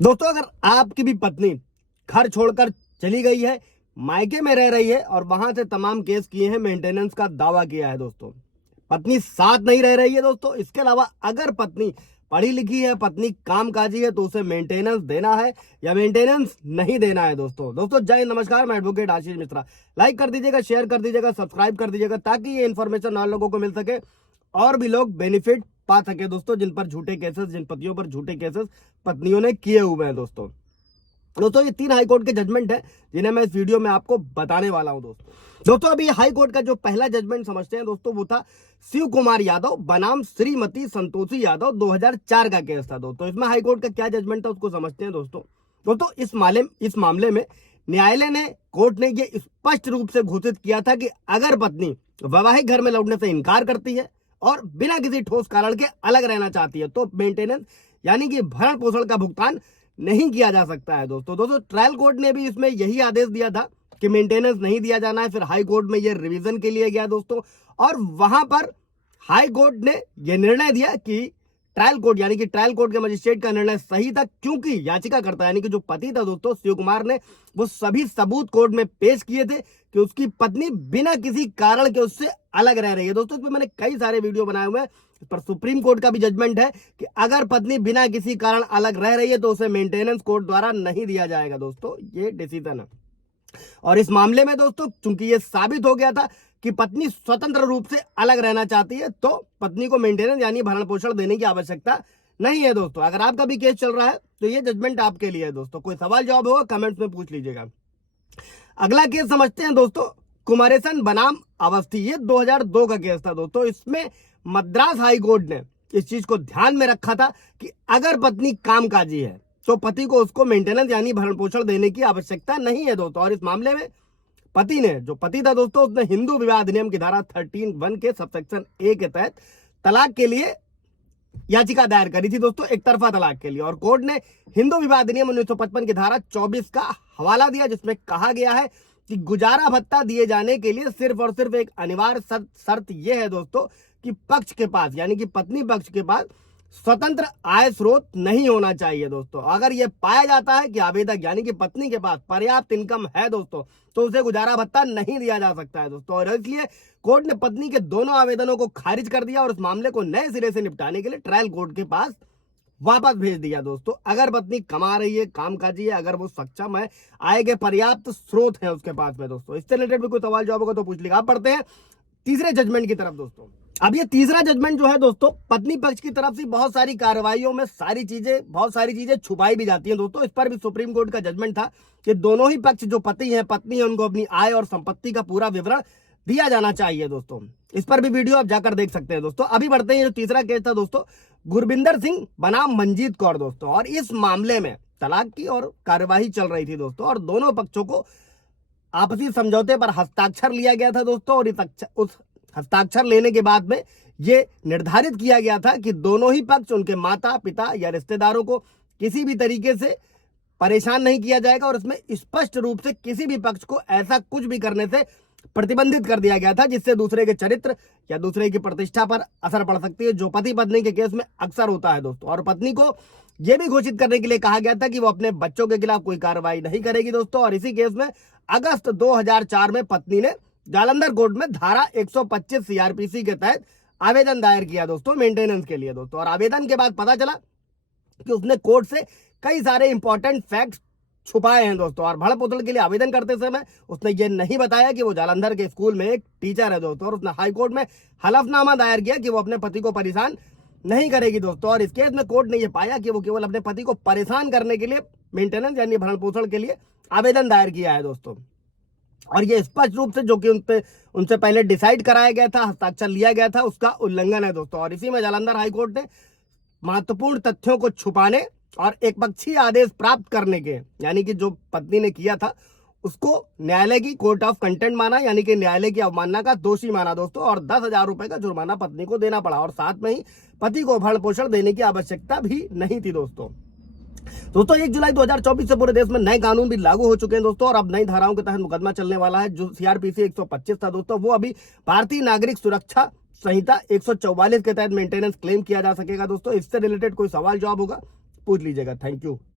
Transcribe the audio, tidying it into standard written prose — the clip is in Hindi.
दोस्तों, अगर आपकी भी पत्नी घर छोड़कर चली गई है, मायके में रह रही है और वहां से तमाम केस किए हैं, मेंटेनेंस का दावा किया है दोस्तों, पत्नी साथ नहीं रह रही है दोस्तों, इसके अलावा अगर पत्नी पढ़ी लिखी है, पत्नी कामकाजी है, तो उसे मेंटेनेंस देना है या मेंटेनेंस नहीं देना है दोस्तों जय हिंद, नमस्कार। मैं एडवोकेट आशीष मिश्रा। लाइक कर दीजिएगा, शेयर कर दीजिएगा, सब्सक्राइब कर दीजिएगा, ताकि ये इन्फॉर्मेशन और लोगों को मिल सके और भी लोग बेनिफिट पा सके दोस्तों, जिन पर झूठे केसेस, जिन पतियों पर झूठे केसेस पत्नियों ने किए हुए हैं दोस्तों ये 3 हाईकोर्ट के जजमेंट है जिन्हें मैं इस वीडियो में आपको बताने वाला हूं दोस्तों अभी हाई कोर्ट का जो पहला जजमेंट समझते हैं दोस्तों, वो था शिव कुमार यादव बनाम श्रीमती संतोषी यादव, 2004 का केस था दोस्तों। इसमें हाई कोर्ट का क्या जजमेंट था उसको समझते हैं दोस्तों इस मामले में न्यायालय ने, कोर्ट ने ये स्पष्ट रूप से घोषित किया था कि अगर पत्नी वैवाहिक घर में लौटने से इनकार करती है और बिना किसी ठोस कारण के अलग रहना चाहती है, तो मेंटेनेंस यानी कि भरण पोषण का भुगतान नहीं किया जा सकता है दोस्तों ट्रायल कोर्ट ने भी इसमें यही आदेश दिया था कि मेंटेनेंस नहीं दिया जाना है। फिर हाई कोर्ट में ये रिवीजन के लिए गया दोस्तों, और वहां पर हाई कोर्ट ने यह निर्णय दिया कि ट्रायल कोर्ट के मजिस्ट्रेट का निर्णय सही था, क्योंकि याचिकाकर्ता यानी कि जो पति था दोस्तों शिव कुमार ने, वो सभी सबूत कोर्ट में पेश किए थे कि उसकी पत्नी बिना किसी कारण के उससे अलग रह रही है दोस्तों। इसमें मैंने कई सारे वीडियो बनाए हुए हैं, पर सुप्रीम कोर्ट का भी जजमेंट है कि अगर पत्नी बिना किसी कारण अलग रह रही है तो उसे मेंटेनेंस कोर्ट द्वारा नहीं दिया जाएगा दोस्तों, ये डिसीजन है। और इस मामले में दोस्तों, चूंकि ये साबित हो गया था कि पत्नी स्वतंत्र रूप से अलग रहना चाहती है, तो पत्नी को मेंटेनेंस यानी भरण पोषण देने की आवश्यकता नहीं है दोस्तों। अगर आपका भी केस चल रहा है तो ये जजमेंट आपके लिए है दोस्तों। कोई सवाल जवाब होगा कमेंट्स में पूछ लीजिएगा। अगला केस समझते हैं दोस्तों, कुमारेसन बनाम अवस्थी। ये 2002 का केस था दोस्तों। इसमें मद्रास हाई कोर्ट ने इस चीज को ध्यान में रखा था कि अगर पत्नी कामकाजी है तो पति को उसको मेंटेनेंस यानी भरण पोषण देने की आवश्यकता नहीं है दोस्तों। और इस मामले में पति था दोस्तों, उसने हिंदू विवाह अधिनियम की धारा 13(1) के सबसेक्शन ए के तहत तलाक के लिए याचिका दायर करी थी दोस्तों, एक तरफा तलाक के लिए। और कोर्ट ने हिंदू विवाह अधिनियम 1955 की धारा 24 का हवाला दिया, जिसमें कहा गया है कि गुजारा भत्ता दिए जाने के लिए सिर्फ और सिर्फ एक अनिवार्य शर्त यह है दोस्तों कि पक्ष के पास यानी कि पत्नी पक्ष के पास स्वतंत्र आय स्रोत नहीं होना चाहिए दोस्तों। अगर यह पाया जाता है कि आवेदक यानी कि पत्नी के पास पर्याप्त इनकम है दोस्तों, तो उसे गुजारा भत्ता नहीं दिया जा सकता है दोस्तों। और इसलिए कोर्ट ने पत्नी के दोनों आवेदनों को खारिज कर दिया और इस मामले को नए सिरे से निपटाने के लिए ट्रायल कोर्ट के पास वापस भेज दिया दोस्तों। अगर पत्नी कमा रही है, कामकाजी है, अगर वो सक्षम है, आय के पर्याप्त स्रोत है उसके पास में दोस्तों। इससे रिलेटेड भी कोई सवाल जवाब होगा तो पूछ लीजिएगा। आप पढ़ते हैं तीसरे जजमेंट की तरफ दोस्तों। अब ये तीसरा जजमेंट जो है दोस्तों, पत्नी पक्ष की तरफ से बहुत सारी कार्रवाइयों में बहुत सारी चीजें छुपाई भी जाती हैं दोस्तों। इस पर भी सुप्रीम कोर्ट का जजमेंट था कि दोनों ही पक्ष, जो पति है पत्नी है, उनको अपनी आय और संपत्ति का पूरा विवरण दिया जाना चाहिए दोस्तों। इस पर भी वीडियो आप जाकर देख सकते हैं दोस्तों। अभी बढ़ते हैं, जो तीसरा केस था दोस्तों, गुरबिंदर सिंह बनाम मंजीत कौर दोस्तों। और इस मामले में तलाक की और कार्यवाही चल रही थी दोस्तों, और दोनों पक्षों को आपसी समझौते पर हस्ताक्षर लिया गया था दोस्तों। और उस हस्ताक्षर लेने के बाद में ये निर्धारित किया गया था कि दोनों ही पक्ष, उनके माता पिता या रिश्तेदारों को किसी भी तरीके से परेशान नहीं किया जाएगा। और इसमें स्पष्ट रूप से किसी भी पक्ष को ऐसा कुछ भी करने से प्रतिबंधित कर दिया गया था जिससे दूसरे के चरित्र या दूसरे की प्रतिष्ठा पर असर पड़ सकती है, जो पति पत्नी के केस में अक्सर होता है दोस्तों। और पत्नी को यह भी घोषित करने के लिए कहा गया था कि वो अपने बच्चों के खिलाफ कोई कार्रवाई नहीं करेगी दोस्तों। और इसी केस में अगस्त 2004 में पत्नी ने जालंधर कोर्ट में धारा 125 सीआरपीसी के तहत आवेदन दायर किया दोस्तों, मेंटेनेंस के लिए दोस्तों। और आवेदन के बाद पता चला कि उसने कोर्ट से कई सारे इंपॉर्टेंट फैक्ट्स छुपाए हैं दोस्तों। और भरण पोषण के लिए आवेदन करते समय उसने ये नहीं बताया कि वो जालंधर के स्कूल में एक टीचर है दोस्तों। और उसने हाईकोर्ट में हलफनामा दायर किया कि वो अपने पति को परेशान नहीं करेगी दोस्तों। और इस केस में कोर्ट ने यह पाया कि वो केवल अपने पति को परेशान करने के लिए मेंटेनेंस यानी भरण पोषण के लिए आवेदन दायर किया है दोस्तों। और ये स्पष्ट रूप से, जो कि उनसे पहले डिसाइड कराया गया था, हस्ताक्षर लिया गया था, उसका उल्लंघन है दोस्तों। और इसी में जालंधर हाईकोर्ट ने महत्वपूर्ण तथ्यों को छुपाने और एक पक्षीय आदेश प्राप्त करने के, यानी कि जो पत्नी ने किया था उसको न्यायालय की कोर्ट ऑफ कंटेंट माना, यानी कि न्यायालय की अवमानना का दोषी माना दोस्तों। और 10,000 रुपए का जुर्माना पत्नी को देना पड़ा। और साथ में ही पति को भरण पोषण देने की आवश्यकता भी नहीं थी दोस्तों। 1 जुलाई 2024 से पूरे देश में नए कानून भी लागू हो चुके हैं दोस्तों। और अब नई धाराओं के तहत मुकदमा चलने वाला है। जो सीआरपीसी 125 था दोस्तों, वो अभी भारतीय नागरिक सुरक्षा संहिता 144 के तहत मेंटेनेंस क्लेम किया जा सकेगा दोस्तों। इससे रिलेटेड कोई सवाल जवाब होगा पूछ लीजिएगा। Thank you.